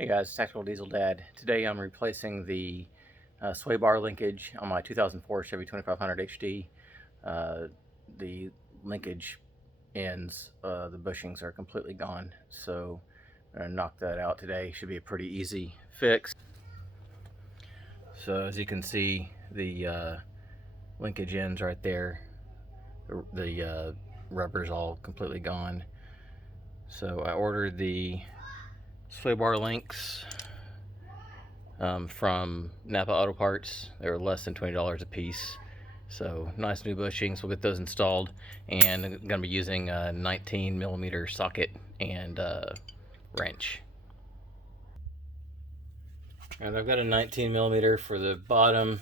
Hey guys, Tactical Diesel Dad. Today I'm replacing the sway bar linkage on my 2004 Chevy 2500 HD. The linkage ends, the bushings are completely gone, so I'm going to knock that out today. Should be a pretty easy fix. So as you can see, the linkage ends right there. The rubber's all completely gone. So I ordered the sway bar links from Napa Auto Parts. They were less than $20 a piece. So nice new bushings. We'll get those installed, and I'm going to be using a 19mm socket and wrench. And I've got a 19mm for the bottom,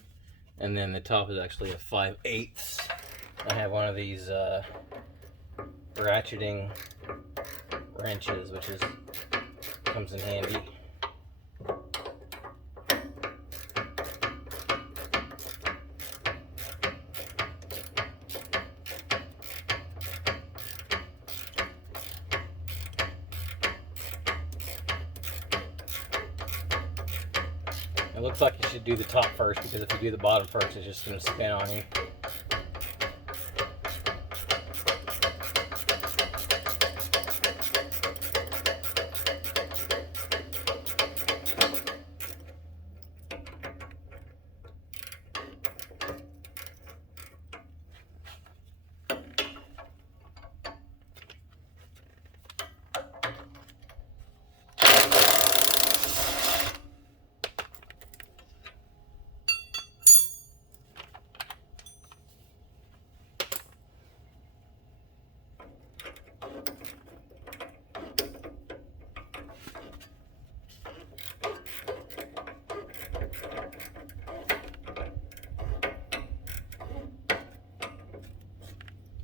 and then the top is actually a 5/8. I have one of these ratcheting wrenches, which comes in handy. It looks like you should do the top first, because if you do the bottom first, it's just going to spin on you.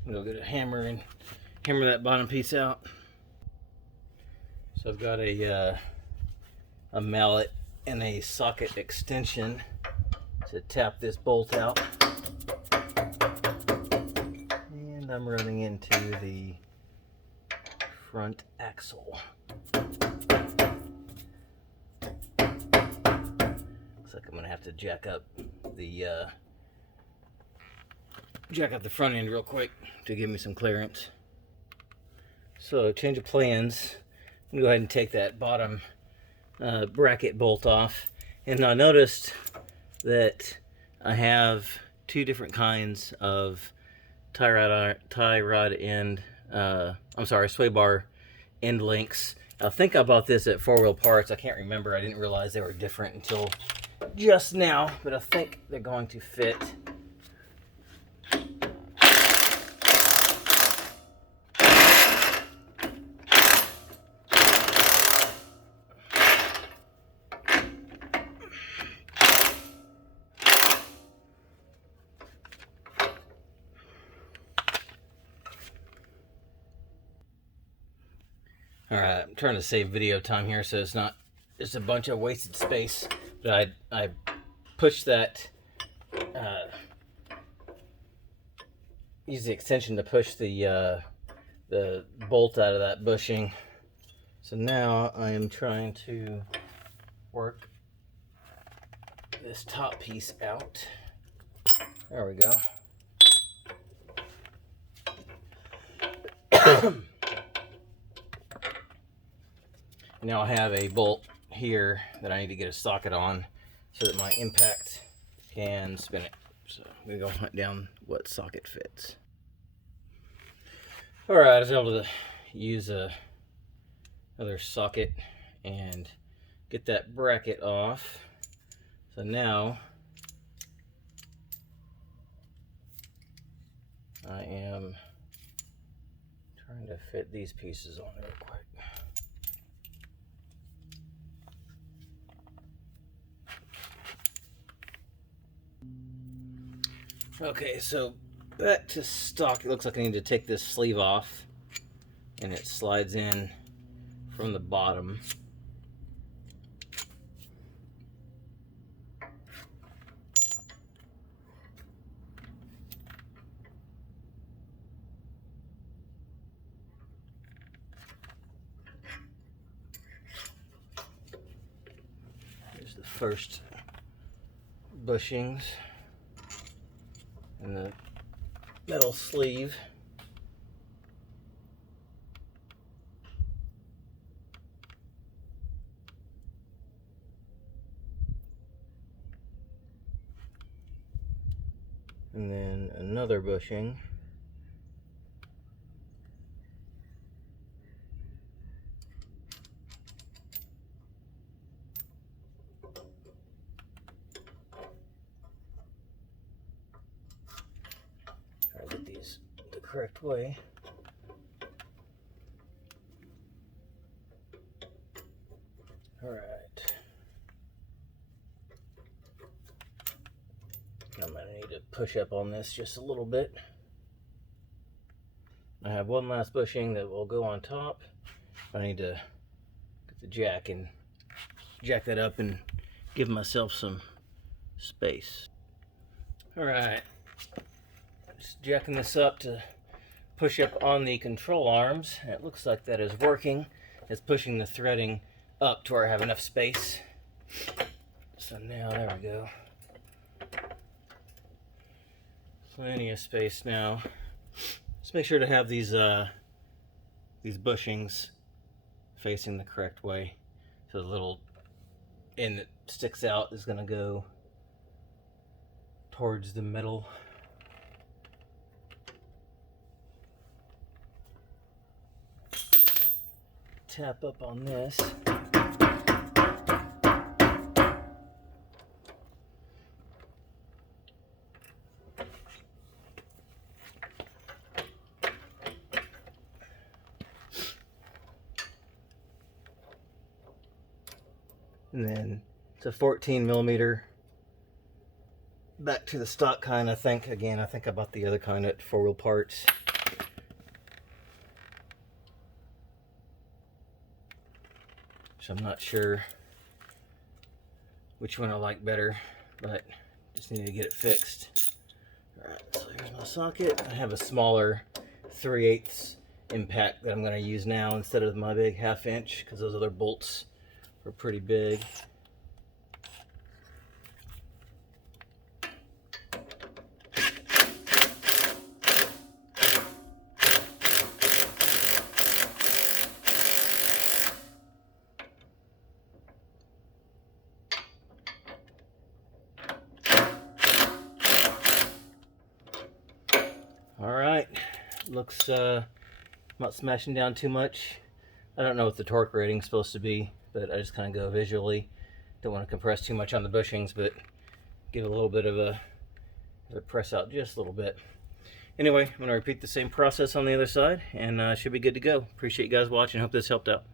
We'll get a hammer and hammer that bottom piece out. So I've got a mallet and a socket extension to tap this bolt out. And I'm running into the front axle. Looks like I'm gonna have to jack up the front end real quick to give me some clearance. So change of plans. I'm gonna go ahead and take that bottom bracket bolt off, and I noticed that I have two different kinds of sway bar end links. I think I bought this at 4-Wheel Parts. I can't remember. I didn't realize they were different until just now, but I think they're going to fit. Alright, I'm trying to save video time here so it's not just a bunch of wasted space. But I pushed that, use the extension to push the bolt out of that bushing. So now I am trying to work this top piece out. There we go. Now I have a bolt here that I need to get a socket on so that my impact can spin it. So I'm going to go hunt down what socket fits. Alright, I was able to use another socket and get that bracket off. So now I am trying to fit these pieces on real quick. Okay, so back to stock. It looks like I need to take this sleeve off, and it slides in from the bottom. first bushings and the metal sleeve. And then another bushing. Try to get these the correct way. All right. I'm going to need to push up on this just a little bit. I have one last bushing that will go on top. I need to get the jack and jack that up and give myself some space. All right, just jacking this up to push up on the control arms. It looks like that is working. It's pushing the threading up to where I have enough space. So now, there we go. Plenty of space now. Just make sure to have these bushings facing the correct way. So the little end that sticks out is going to go towards the middle. Tap up on this. And then it's a 14mm back to the stock kind, I think. Again, I think I bought the other kind at 4-Wheel Parts. So I'm not sure which one I like better, but just need to get it fixed. Alright, so here's my socket. I have a smaller 3/8 impact that I'm going to use now instead of my big 1/2 inch, because those other bolts are pretty big. All right, looks not smashing down too much. I don't know what the torque rating's supposed to be, but I just kind of go visually. Don't want to compress too much on the bushings, but give a little bit of a press out just a little bit. Anyway, I'm going to repeat the same process on the other side, and should be good to go. Appreciate you guys watching. Hope this helped out.